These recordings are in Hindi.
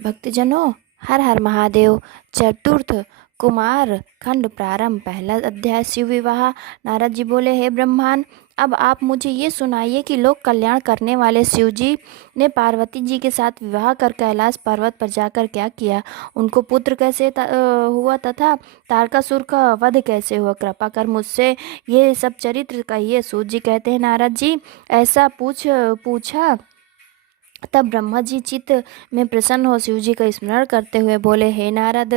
भक्तजनों, हर हर महादेव। चतुर्थ कुमार खंड प्रारंभ। पहला अध्याय शिव विवाह। नारद जी बोले, हे ब्रह्मांड, अब आप मुझे ये सुनाइए कि लोक कल्याण करने वाले शिव जी ने पार्वती जी के साथ विवाह कर कैलाश पर्वत पर जाकर क्या किया, उनको पुत्र कैसे हुआ तथा तारकासुर का वध कैसे हुआ। कृपा कर मुझसे ये सब चरित्र कहिए। सूत जी कहते हैं, नारद जी ऐसा पूछा तब ब्रह्मा जी चित्त में प्रसन्न हो शिव जी का स्मरण करते हुए बोले, हे नारद,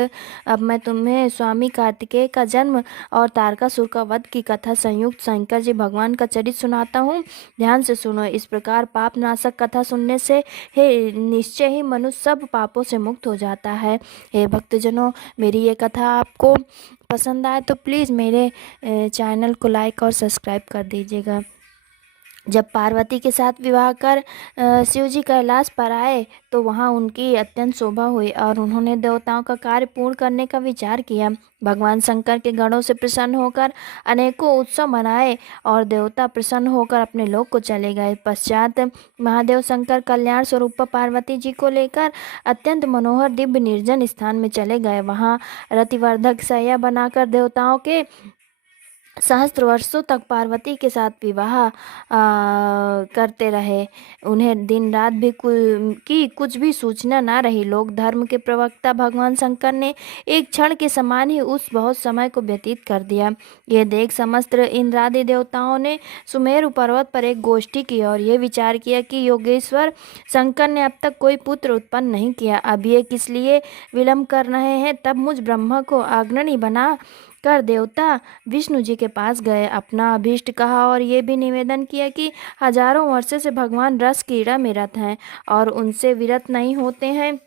अब मैं तुम्हें स्वामी कार्तिकेय का जन्म और तारकासुर का वध की कथा संयुक्त शंकर जी भगवान का चरित्र सुनाता हूँ। ध्यान से सुनो। इस प्रकार पाप नाशक कथा सुनने से हे निश्चय ही मनुष्य सब पापों से मुक्त हो जाता है। हे भक्तजनों, मेरी ये कथा आपको पसंद आए तो प्लीज़ मेरे चैनल को लाइक और सब्सक्राइब कर दीजिएगा। जब पार्वती के साथ विवाह कर शिव जी कैलाश पर आए तो वहाँ उनकी अत्यंत शोभा हुई और उन्होंने देवताओं का कार्य पूर्ण करने का विचार किया। भगवान शंकर के गणों से प्रसन्न होकर अनेकों उत्सव मनाए और देवता प्रसन्न होकर अपने लोक को चले गए। पश्चात महादेव शंकर कल्याण स्वरूप पार्वती जी को लेकर अत्यंत मनोहर दिव्य निर्जन स्थान में चले गए। वहाँ रतिवर्धक शैया बनाकर देवताओं के सहस्त्र वर्षों तक पार्वती के साथ विवाह करते रहे। उन्हें दिन रात भी कुछ भी सूचना ना रही। लोक धर्म के प्रवक्ता भगवान शंकर ने एक क्षण के समान ही उस बहुत समय को व्यतीत कर दिया। यह देख समस्त इंद्रादि देवताओं ने सुमेरु पर्वत पर एक गोष्ठी की और ये विचार किया कि योगेश्वर शंकर ने अब तक कोई पुत्र उत्पन्न नहीं किया, अब ये किस लिए विलंब कर रहे हैं। तब मुझ ब्रह्मा को अग्रणी बना कर देवता विष्णु जी के पास गए, अपना अभीष्ट कहा और ये भी निवेदन किया कि हजारों वर्षों से भगवान रस क्रीड़ा में रत हैं और उनसे विरत नहीं होते हैं।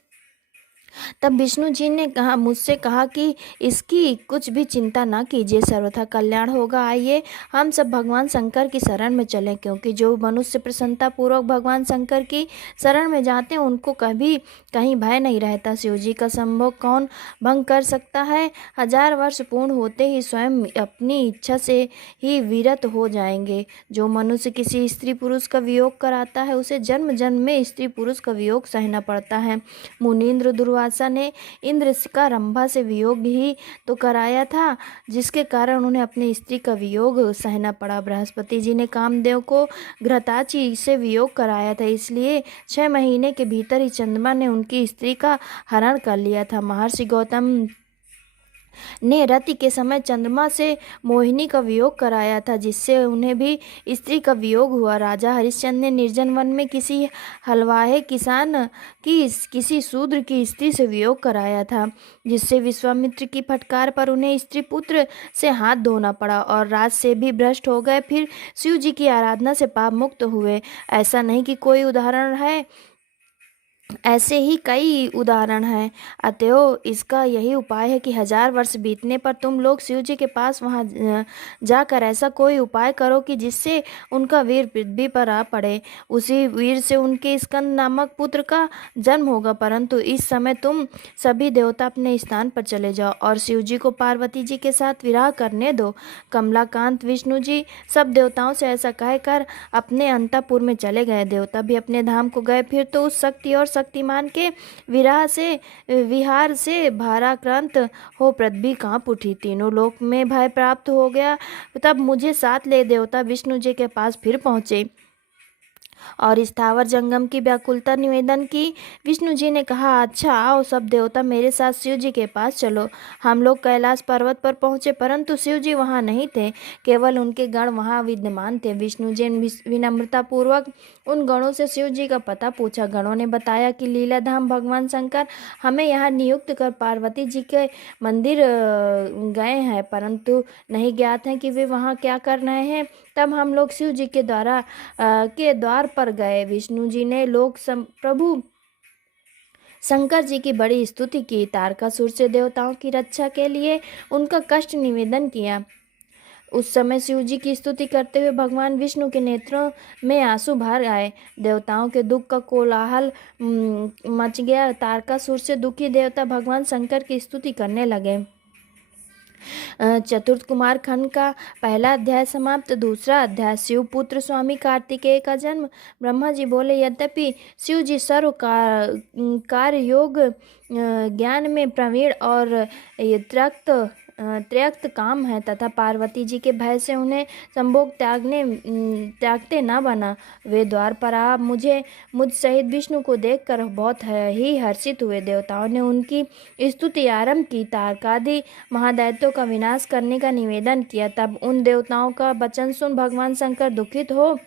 तब विष्णु जी ने मुझसे कहा कि इसकी कुछ भी चिंता ना कीजिए, सर्वथा कल्याण होगा। आइए हम सब भगवान शंकर की शरण में चलें, क्योंकि जो मनुष्य प्रसन्नता पूर्वक भगवान शंकर की शरण में जाते हैं उनको कभी कहीं भय नहीं रहता। शिव जी का संभोग कौन भंग कर सकता है। 1000 वर्ष पूर्ण होते ही स्वयं अपनी इच्छा से ही विरत हो जाएंगे। जो मनुष्य किसी स्त्री पुरुष का वियोग कराता है उसे जन्म जन्म में स्त्री पुरुष का वियोग सहना पड़ता है। मुनीन्द्र दुर्वासा ने इंद्र का रंभा से वियोग ही तो कराया था, जिसके कारण उन्हें अपनी स्त्री का वियोग सहना पड़ा। बृहस्पति जी ने कामदेव को घृताची से वियोग कराया था, इसलिए 6 महीने के भीतर ही चंद्रमा ने उनकी स्त्री का हरण कर लिया था। महर्षि गौतम ने रति के समय चंद्रमा से मोहिनी का वियोग कराया था, जिससे उन्हें भी स्त्री का वियोग हुआ। राजा हरिश्चंद्र ने निर्जन वन में किसी हलवाहे किसान की किसी शूद्र की स्त्री से वियोग कराया था, जिससे विश्वामित्र की फटकार पर उन्हें स्त्री पुत्र से हाथ धोना पड़ा और राज से भी भ्रष्ट हो गए। फिर शिव जी की आराधना से पाप मुक्त हुए। ऐसा नहीं कि कोई उदाहरण है, ऐसे ही कई उदाहरण हैं। अतएव इसका यही उपाय है कि 1000 वर्ष बीतने पर तुम लोग शिव जी के पास वहां जाकर ऐसा कोई उपाय करो कि जिससे उनका वीर पृथ्वी पर आ पड़े। उसी वीर से उनके स्कंद नामक पुत्र का जन्म होगा। परंतु इस समय तुम सभी देवता अपने स्थान पर चले जाओ और शिव जी को पार्वती जी के साथ विवाह करने दो। कमलाकांत विष्णु जी सब देवताओं से ऐसा कहकर अपने अंतःपुर में चले गए। देवता भी अपने धाम को गए। फिर तो उस शक्ति और शक्तिमान के विहार से भाराक्रांत हो पृथ्वी कांप उठी। तीनों लोक में भय प्राप्त हो गया। तब मुझे साथ ले देवता विष्णु जी के पास फिर पहुँचे और स्थावर जंगम की व्याकुलता निवेदन की। विष्णु जी ने कहा, अच्छा आओ सब देवता मेरे साथ शिव जी के पास चलो। हम लोग कैलाश पर्वत पर पहुंचे, परंतु शिव जी वहां नहीं थे, केवल उनके गण वहां विद्यमान थे। विष्णु जी ने विनम्रता पूर्वक उन गणों से शिव जी का पता पूछा। गणों ने बताया कि लीलाधाम भगवान शंकर हमें यहाँ नियुक्त कर पार्वती जी के मंदिर गए हैं, परंतु नहीं ज्ञात है कि वे वहाँ क्या कर रहे हैं। तब हम लोग शिव जी के द्वार पर गए। विष्णु जी ने प्रभु शंकर जी की बड़ी स्तुति की। तारकासुर से देवताओं की रक्षा के लिए उनका कष्ट निवेदन किया। उस समय शिव जी की स्तुति करते हुए भगवान विष्णु के नेत्रों में आंसू भर आए। देवताओं के दुख का कोलाहल मच गया। तारकासुर से दुखी देवता भगवान शंकर की स्तुति करने लगे। चतुर्थ कुमार खंड का पहला अध्याय समाप्त। दूसरा अध्याय शिवपुत्र स्वामी कार्तिकेय का जन्म। ब्रह्मा जी बोले, यद्यपि शिव जी सर्व कार्य योग ज्ञान में प्रवीण और त्यक्त काम है तथा पार्वती जी के भय से उन्हें संभोग त्यागते न बना, वे द्वार पर आ मुझ सहित विष्णु को देखकर बहुत ही हर्षित हुए। देवताओं ने उनकी स्तुति आरंभ की, तारकादि महादैत्यों का विनाश करने का निवेदन किया। तब उन देवताओं का वचन सुन भगवान शंकर दुखित हो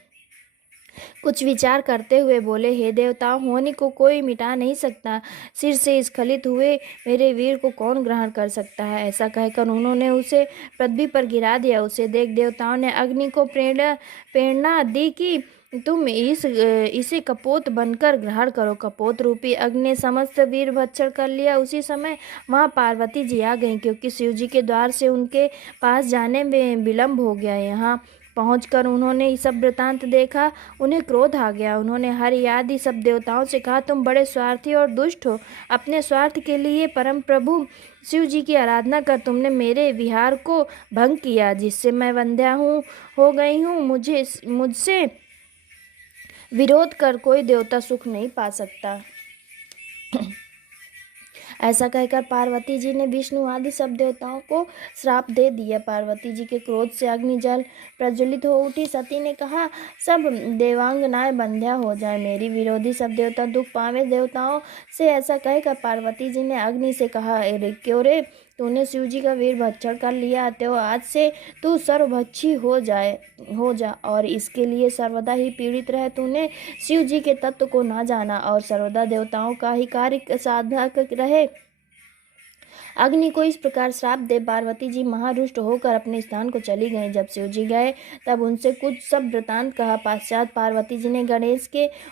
कुछ विचार करते हुए बोले, हे देवताओं, होनी को कोई मिटा नहीं सकता, सिर से स्खलित हुए मेरे वीर को कौन ग्रहण कर सकता है। ऐसा कहकर उन्होंने उसे पृथ्वी पर गिरा दिया। उसे देख देवताओं ने अग्नि को प्रेरणा दी कि तुम इसे कपोत बनकर ग्रहण करो। कपोत रूपी अग्नि ने समस्त वीर भक्षण कर लिया। उसी समय वहाँ पार्वती जी आ गईं, क्योंकि शिव जी के द्वार से उनके पास जाने में विलम्ब हो गया। यहाँ पहुंचकर उन्होंने सब वृतांत देखा, उन्हें क्रोध आ गया। उन्होंने हरि आदि सब देवताओं से कहा, तुम बड़े स्वार्थी और दुष्ट हो। अपने स्वार्थ के लिए परम प्रभु शिव जी की आराधना कर तुमने मेरे विहार को भंग किया, जिससे मैं वंध्या हो गई हूँ। मुझसे विरोध कर कोई देवता सुख नहीं पा सकता। ऐसा कहकर पार्वती जी ने विष्णु आदि सब देवताओं को श्राप दे दिया। पार्वती जी के क्रोध से अग्नि जल प्रज्वलित हो उठी। सती ने कहा, सब देवांगनाएं बंध्या हो जाए, मेरी विरोधी सब देवता दुख पावे। देवताओं से ऐसा कहकर पार्वती जी ने अग्नि से कहा, क्यों रे, तूने शिव जी का वीर भक्षण कर लिया, तो आज से तू सर्वभक्षी हो जा और इसके लिए सर्वदा ही पीड़ित रहे। तूने शिव जी के तत्व को ना जाना और सर्वदा देवताओं का ही कार्य साधक रहे। अग्नि को इस प्रकार श्राप दे पार्वती जी महारुष्ट होकर अपने स्थान को चली गईं। जब शिव जी गए तब उनसे कुछ सब वृतांत कहा। पश्चात पार्वती जी ने गणेश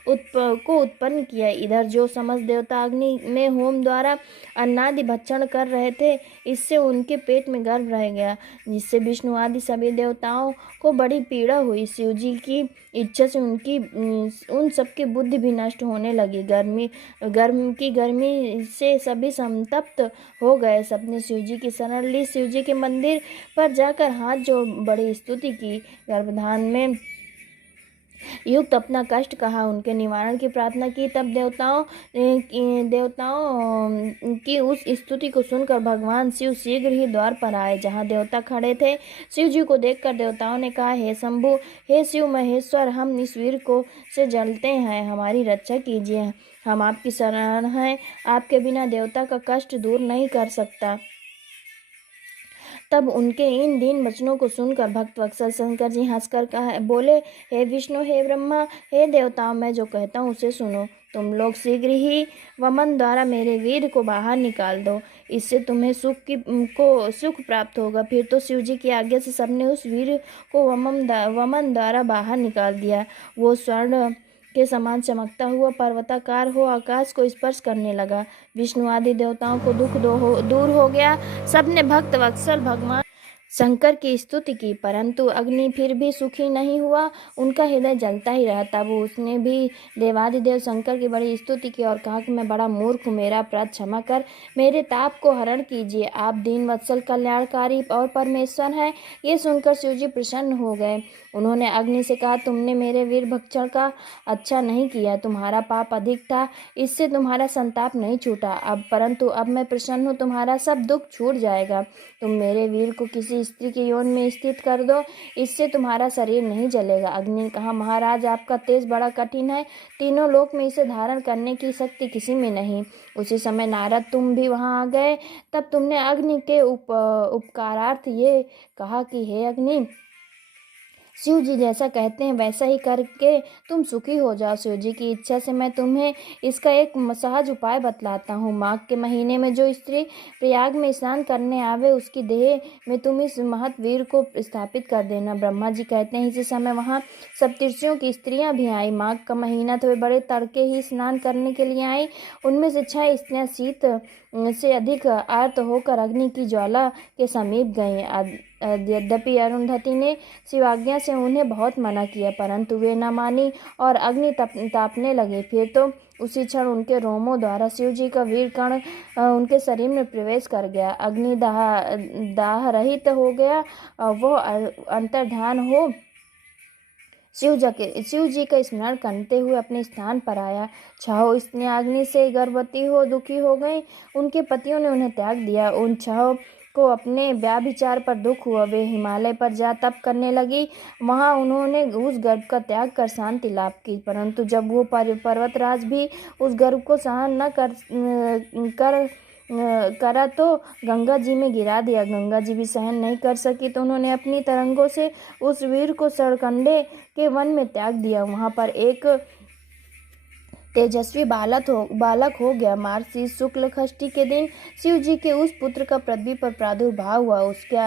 को उत्पन्न किया। इधर जो समस्त देवता अग्नि में होम द्वारा अन्नादि भक्षण कर रहे थे, इससे उनके पेट में गर्भ रह गया, जिससे विष्णु आदि सभी देवताओं को बड़ी पीड़ा हुई। शिव जी की इच्छा से उन सबकी बुद्धि भी नष्ट होने लगी। गर्मी से सभी संतप्त हो गए। सबने शिव जी की शरण ली। शिव जी के मंदिर पर जाकर हाथ जोड़ बड़ी स्तुति की, गर्भधान में युक्त अपना कष्ट कहा, उनके निवारण की प्रार्थना की। तब देवताओं की उस स्तुति को सुनकर भगवान शिव शीघ्र ही द्वार पर आए, जहाँ देवता खड़े थे। शिव जी को देखकर देवताओं ने कहा, हे शंभु, हे शिव महेश्वर, हम इस वीर को से जलते हैं, हमारी रक्षा कीजिए। हम आपकी शरण हैं, आपके बिना देवता का कष्ट दूर नहीं कर सकता। तब उनके इन दीन वचनों को सुनकर भक्त वत्सल शंकर जी हंसकर बोले, हे विष्णु, हे ब्रह्मा, हे देवताओं, मैं जो कहता हूँ उसे सुनो। तुम लोग शीघ्र ही वमन द्वारा मेरे वीर को बाहर निकाल दो, इससे तुम्हें सुख प्राप्त होगा। फिर तो शिव जी की आज्ञा से सबने उस वीर को वमन द्वारा बाहर निकाल दिया। वो स्वर्ण के समान चमकता हुआ पर्वताकार हो आकाश को स्पर्श करने लगा। विष्णु आदि देवताओं को दुख दूर हो गया। सबने भक्त वत्सल भगवान शंकर की स्तुति की, परंतु अग्नि फिर भी सुखी नहीं हुआ, उनका हृदय जलता ही रहा। तब उसने भी देवादिदेव शंकर की बड़ी स्तुति की और कहा कि मैं बड़ा मूर्ख हूँ, मेरा अपराध क्षमा कर मेरे ताप को हरण कीजिए। आप दीन वत्सल कल्याणकारी और परमेश्वर हैं। ये सुनकर शिव जी प्रसन्न हो गए। उन्होंने अग्नि से कहा, तुमने मेरे वीर भक्षण का अच्छा नहीं किया, तुम्हारा पाप अधिक था, इससे तुम्हारा संताप नहीं छूटा। परंतु अब मैं प्रसन्न हूँ, तुम्हारा सब दुख छूट जाएगा। तुम मेरे वीर को किसी स्त्री के यौन में स्थित कर दो, इससे तुम्हारा शरीर नहीं जलेगा। अग्नि ने कहा, महाराज, आपका तेज बड़ा कठिन है, तीनों लोक में इसे धारण करने की शक्ति किसी में नहीं। उसी समय नारद, तुम भी वहां आ गए। तब तुमने अग्नि के उपकारार्थ ये कहा कि हे अग्नि, शिव जी जैसा कहते हैं वैसा ही करके तुम सुखी हो जाओ। शिव जी की इच्छा से मैं तुम्हें इसका एक सहज उपाय बतलाता हूँ। माघ के महीने में जो स्त्री प्रयाग में स्नान करने आवे, उसकी देह में तुम इस महत वीर को स्थापित कर देना। ब्रह्मा जी कहते हैं, इसी समय वहाँ सप्तर्षियों की स्त्रियां भी आई। माघ का महीना तो वे बड़े तड़के ही स्नान करने के लिए आई। उनमें से 6 स्त्रियां शीत से अधिक आर्त होकर अग्नि की ज्वाला के समीप गईं। यद्यपि अरुंधति ने शिवाज्ञा से उन्हें बहुत मना किया, परंतु वे न मानी और अग्नि तापने लगे। फिर तो उसी क्षण उनके रोमों द्वारा शिव जी का वीर कण उनके शरीर में प्रवेश कर गया। अग्नि दाह रहित हो गया। वो अंतर्धान हो शिव जी का स्मरण करते हुए अपने स्थान पर आया। छह स्त्रियां अग्नि से गर्भवती हो दुखी हो गईं। उनके पतियों ने उन्हें त्याग दिया। उन छह को अपने व्याभिचार पर दुख हुआ। वे हिमालय पर जा तप करने लगी। वहां उन्होंने उस गर्भ का त्याग कर शांति लाभ की, परंतु जब वो पर्वतराज भी उस गर्भ को सहन न करा तो गंगा जी में गिरा दिया। गंगा जी भी सहन नहीं कर सकी तो उन्होंने अपनी तरंगों से उस वीर को सरकंडे के वन में त्याग दिया। वहां पर एक तेजस्वी बालक हो गया। मार्गशीर्ष शुक्ल षष्ठी के दिन शिव जी के उस पुत्र का पृथ्वी पर प्रादुर्भाव हुआ। उसके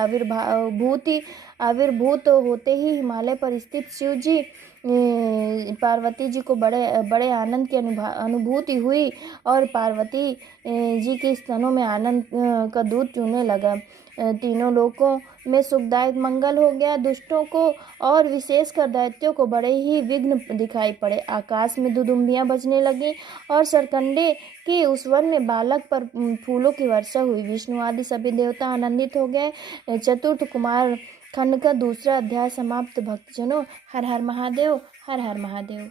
आविर्भूत होते ही हिमालय पर स्थित शिव जी पार्वती जी को बड़े आनंद की अनुभूति हुई और पार्वती जी के स्तनों में आनंद का दूध चूने लगा। तीनों लोकों में सुखदायक मंगल हो गया। दुष्टों को और विशेषकर दैत्यों को बड़े ही विघ्न दिखाई पड़े। आकाश में दुदुम्बियां बजने लगी और सरकंडे के उस वन में बालक पर फूलों की वर्षा हुई। विष्णु आदि सभी देवता आनंदित हो गए। चतुर्थ कुमार खंड का दूसरा अध्याय समाप्त। भक्तजनों, हर हर महादेव, हर हर महादेव।